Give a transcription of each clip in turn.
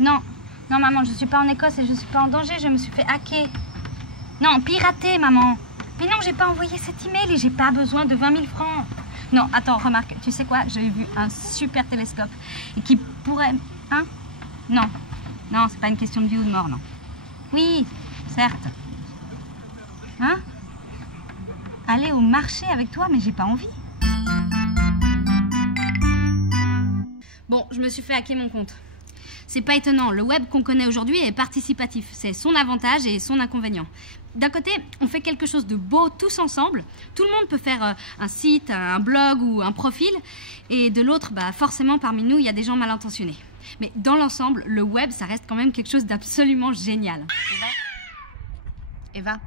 Non, non maman, je suis pas en Écosse et je suis pas en danger, je me suis fait hacker. Non, pirater maman. Mais non, j'ai pas envoyé cet email et j'ai pas besoin de 20 000 francs. Non, attends, remarque, tu sais quoi, j'ai vu un super télescope et qui pourrait... Hein? Non, non, c'est pas une question de vie ou de mort, non. Oui, certes. Hein? Aller au marché avec toi, mais j'ai pas envie. Bon, je me suis fait hacker mon compte. C'est pas étonnant, le web qu'on connaît aujourd'hui est participatif. C'est son avantage et son inconvénient. D'un côté, on fait quelque chose de beau tous ensemble. Tout le monde peut faire un site, un blog ou un profil. Et de l'autre, bah, forcément, parmi nous, il y a des gens mal intentionnés. Mais dans l'ensemble, le web, ça reste quand même quelque chose d'absolument génial. Eva?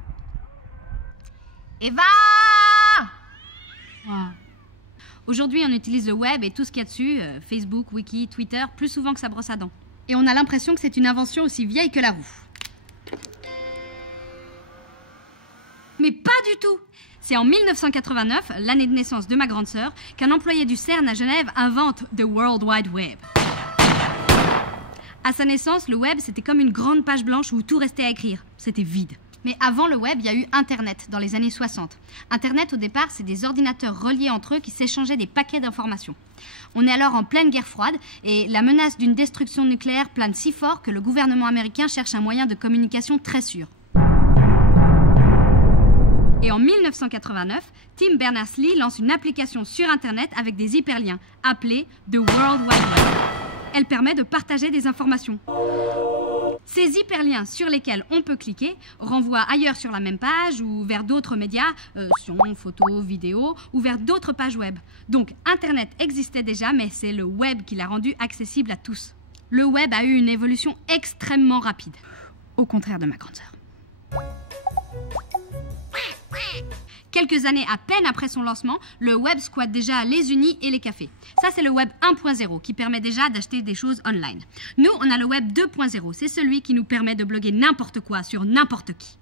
Eva! Wow. Aujourd'hui, on utilise le web et tout ce qu'il y a dessus, Facebook, Wiki, Twitter, plus souvent que sa brosse à dents. Et on a l'impression que c'est une invention aussi vieille que la roue. Mais pas du tout! C'est en 1989, l'année de naissance de ma grande sœur, qu'un employé du CERN à Genève invente The World Wide Web. À sa naissance, le web, c'était comme une grande page blanche où tout restait à écrire. C'était vide. Mais avant le web, il y a eu Internet, dans les années 60. Internet, au départ, c'est des ordinateurs reliés entre eux qui s'échangeaient des paquets d'informations. On est alors en pleine guerre froide, et la menace d'une destruction nucléaire plane si fort que le gouvernement américain cherche un moyen de communication très sûr. Et en 1989, Tim Berners-Lee lance une application sur Internet avec des hyperliens, appelée The World Wide Web. Elle permet de partager des informations. Ces hyperliens sur lesquels on peut cliquer renvoient ailleurs sur la même page ou vers d'autres médias, son, photos, vidéos, ou vers d'autres pages web. Donc Internet existait déjà, mais c'est le web qui l'a rendu accessible à tous. Le web a eu une évolution extrêmement rapide, au contraire de ma grande sœur. Quelques années à peine après son lancement, le web squatte déjà les unis et les cafés. Ça, c'est le web 1.0 qui permet déjà d'acheter des choses online. Nous, on a le web 2.0. C'est celui qui nous permet de bloguer n'importe quoi sur n'importe qui.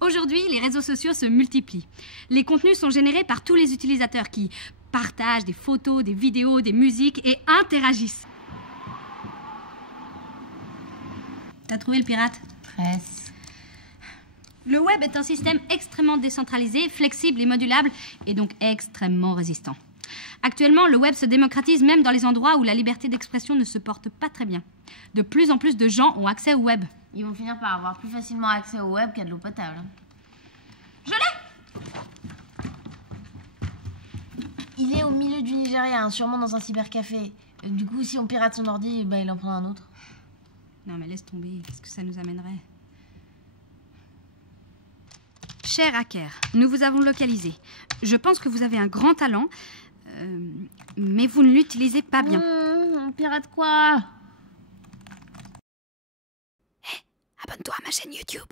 Aujourd'hui, les réseaux sociaux se multiplient. Les contenus sont générés par tous les utilisateurs qui partagent des photos, des vidéos, des musiques et interagissent. T'as trouvé le pirate? Presque. Le web est un système extrêmement décentralisé, flexible et modulable, et donc extrêmement résistant. Actuellement, le web se démocratise même dans les endroits où la liberté d'expression ne se porte pas très bien. De plus en plus de gens ont accès au web. Ils vont finir par avoir plus facilement accès au web qu'à de l'eau potable. Je l'ai! Il est au milieu du Nigeria, hein, sûrement dans un cybercafé. Du coup, si on pirate son ordi, bah, il en prend un autre. Non mais laisse tomber, qu'est-ce que ça nous amènerait? Cher hacker, nous vous avons localisé. Je pense que vous avez un grand talent, mais vous ne l'utilisez pas bien. Pirate quoi? Abonne-toi à ma chaîne YouTube.